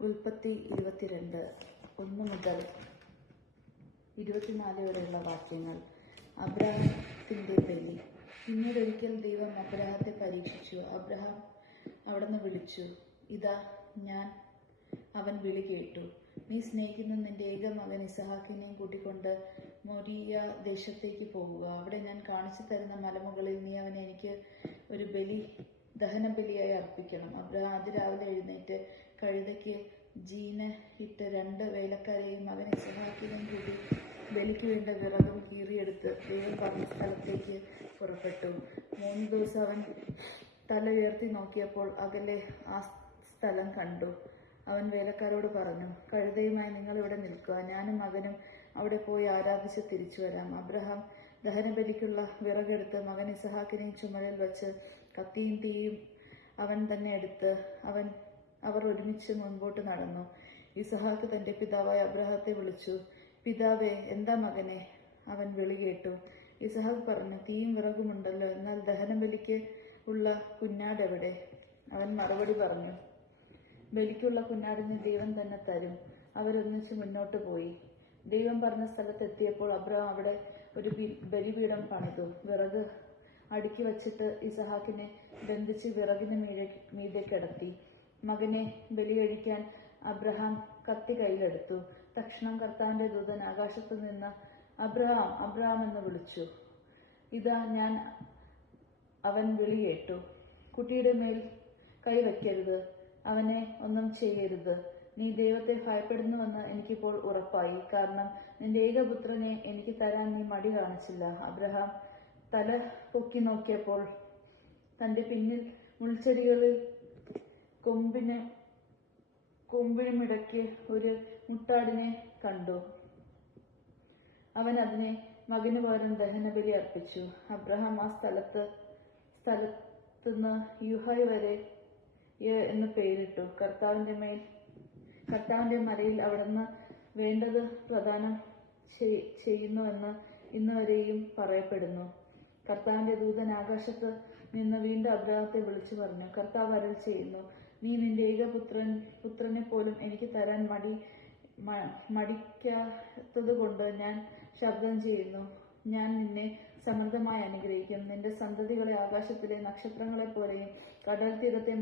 ഉൽപ്പത്തി 22 1 മുതൽ 24 വരെയുള്ള വാക്യങ്ങൾ. അബ്രാഹത്തിന്റെ ബലി. പിന്നീടൊരിക്കൽ ദൈവം അബ്രാഹത്തെ പരീക്ഷിച്ചു. അബ്രാഹാം അവിടുന്ന് വിളിച്ചു, ഇതാ ഞാൻ. അവൻ വിളി കേട്ടു. നീ സ്നേഹിക്കുന്ന നിന്റെ ഏകമകൻ ഇസഹാക്കിനെയും കൂട്ടിക്കൊണ്ട് മോരിയ ദേശത്തേക്ക് പോകുക. അവിടെ ഞാൻ കാണിച്ചു തരുന്ന മലമുകളിൽ നീ അവനെ എനിക്ക് ഒരു ദഹനബലിയായി അർപ്പിക്കണം. അബ്രാഹാം അതിരാവിലെ എഴുന്നേറ്റ് കഴുതയ്ക്ക് ജീന ഇട്ട് 2 വേലക്കാരെയും മകൻ ഇസഹാക്കിനെയും കൂടി ബലിക്ക് വേണ്ട വിറകും കീറിയെടുത്ത് ദൈവം പറഞ്ഞ സ്ഥലത്തേക്ക് പുറപ്പെട്ടു. 3 ദിവസം അവൻ തല ഉയർത്തി നോക്കിയപ്പോൾ അകലെ ആ സ്ഥലം കണ്ടു. അവൻ വേലക്കാരോട് പറഞ്ഞു, കഴുതയുമായി നിങ്ങൾ ഇവിടെ നിൽക്കുക, ഞാനും മകനും അവിടെ പോയി ആരാധിച്ച് തിരിച്ചു വരാം. അബ്രാഹാം ദഹനബലിക്കുള്ള വിറകെടുത്ത് മകൻ ഇസഹാക്കിനെയും ചുമലിൽ വച്ച് കത്തിയും തീയും അവൻ തന്നെ എടുത്ത് അവർ ഒരുമിച്ച് മുൻപോട്ട് നടന്നു. ഇസഹാക്ക് തന്റെ പിതാവായ അബ്രാഹത്തെ വിളിച്ചു, പിതാവേ, എന്താ മകനെ? അവൻ വിളി കേട്ടു. ഇസഹാക്ക് പറഞ്ഞു, തീയും വിറകുമുണ്ടല്ലോ, എന്നാൽ ദഹനബലിക്ക് ഉള്ള കുഞ്ഞാട് എവിടെ? അവൻ മറുപടി പറഞ്ഞു, ബലിക്കുള്ള കുഞ്ഞാടിനെ ദൈവം തന്നെ തരും. അവരൊന്നിച്ച് മുന്നോട്ട് പോയി. ദൈവം പറഞ്ഞ സ്ഥലത്തെത്തിയപ്പോൾ അബ്രാഹാം അവിടെ ഒരു ബലിപീഠം പണിതു. വിറക് അടുക്കി വച്ചിട്ട് ഇസഹാക്കിനെ ബന്ധിച്ച് വിറകിന് മീതെ കിടത്തി. മകനെ ബലി കഴിക്കാൻ അബ്രാഹാം കത്തി കയ്യിലെടുത്തു. തക്ഷണം കർത്താവിന്റെ ദൂതൻ ആകാശത്തു നിന്ന് അബ്രാഹാം, അബ്രാഹാം എന്ന് വിളിച്ചു. ഇതാ ഞാൻ. അവൻ വിളി കേട്ടു. കുട്ടിയുടെ മേൽ കൈവയ്ക്കരുത്, അവനെ ഒന്നും ചെയ്യരുത്. നീ ദൈവത്തെ ഭയപ്പെടുന്നുവെന്ന് എനിക്കിപ്പോൾ ഉറപ്പായി. കാരണം നിന്റെ ഏകപുത്രനെ എനിക്ക് തരാൻ നീ മടി കാണിച്ചില്ല. അബ്രാഹാം തല പൊക്കി നോക്കിയപ്പോൾ തന്റെ പിന്നിൽ മുൾച്ചെടികളിൽ കൊമ്പിനുമിടയ്ക്ക് ഒരു മുട്ടാടിനെ കണ്ടു. അവൻ അതിനെ മകന് പകരം ദഹനബലി അർപ്പിച്ചു. അബ്രാഹാം ആ സ്ഥലത്തുനിന്ന് യൂഹായ് വരെ എന്ന് പേരിട്ടു. കർത്താവിന്റെ മലയിൽ അവിടുന്ന് വേണ്ടത് പ്രദാനം ചെയ്യുന്നുവെന്ന് ഇന്നുവരെയും പറയപ്പെടുന്നു. കർത്താവിന്റെ ദൂതൻ ആകാശത്ത് നിന്ന് വീണ്ടും അബ്രാഹത്തെ വിളിച്ചു പറഞ്ഞു, കർത്താവ് അരുൾ ചെയ്യുന്നു, നീ നിന്റെ ഏകപുത്രനെ പോലും എനിക്ക് തരാൻ മടിക്കാത്തത് കൊണ്ട് ഞാൻ ശബ്ദം ചെയ്യുന്നു. ഞാൻ നിന്നെ സമൃദ്ധമായി അനുഗ്രഹിക്കും. നിന്റെ സന്തതികളെ ആകാശത്തിലെ നക്ഷത്രങ്ങളെ പോലെയും കടൽ തീരത്തെ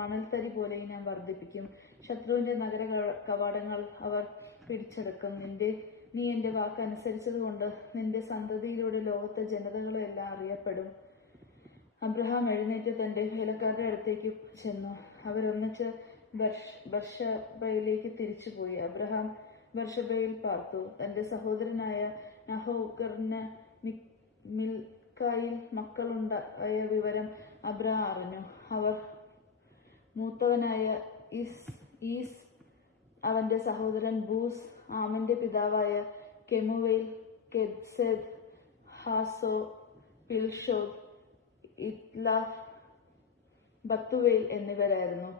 മണൽത്തരി പോലെയും ഞാൻ വർദ്ധിപ്പിക്കും. ശത്രുവിന്റെ നഗര കവാടങ്ങൾ അവർ പിടിച്ചെടുക്കും. നീ എന്റെ വാക്ക് അനുസരിച്ചതുകൊണ്ട് നിന്റെ സന്തതിയിലൂടെ ലോകത്തെ ജനതകളെല്ലാം അറിയപ്പെടും. അബ്രാഹാം എഴുന്നേറ്റ് തന്റെ വേലക്കാരുടെ അടുത്തേക്ക് ചെന്നു. അവരൊന്നിച്ച് ബർശബയിലേക്ക് തിരിച്ചുപോയി. അബ്രാഹാം ബർശബയിൽ പാർത്തു. തന്റെ സഹോദരനായ നഹോറിന് മിൽക്കായിൽ മക്കളുണ്ടായ വിവരം അബ്രാഹാം അറിഞ്ഞു. അവർ മൂത്തവനായ ഈസ്, അവന്റെ സഹോദരൻ ബൂസ്, ആമിന്റെ പിതാവായ കെമുവേൽ, കെദ്സെദ്, ഹാസോ, പിൽഷോദ്, ഇത്ലാഫ്, ബത്തുവേൽ എന്നിവരായിരുന്നു.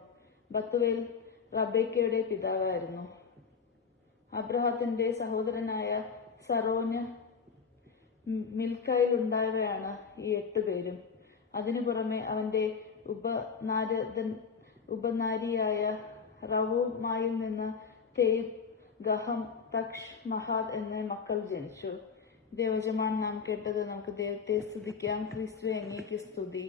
ബത്തുവേൽ റബേക്കയുടെ പിതാവായിരുന്നു. അബ്രാഹത്തിന്റെ സഹോദരനായ സറോന് മിൽക്കായിൽ ഉണ്ടായവയാണ് ഈ 8 പേരും. അതിനു പുറമെ അവന്റെ ഉപനാരിയായ റവൂമായിൽ നിന്ന് തേബ്, ഗഹം, തക്ഷ്, മഹാദ് എന്നീ മക്കൾ ജനിച്ചു. ദൈവജനമാണ് നാം കേട്ടത്. നമുക്ക് ദൈവത്തെ സ്തുതിക്കാം. ക്രിസ്തുവേ, അങ്ങേക്ക് സ്തുതി.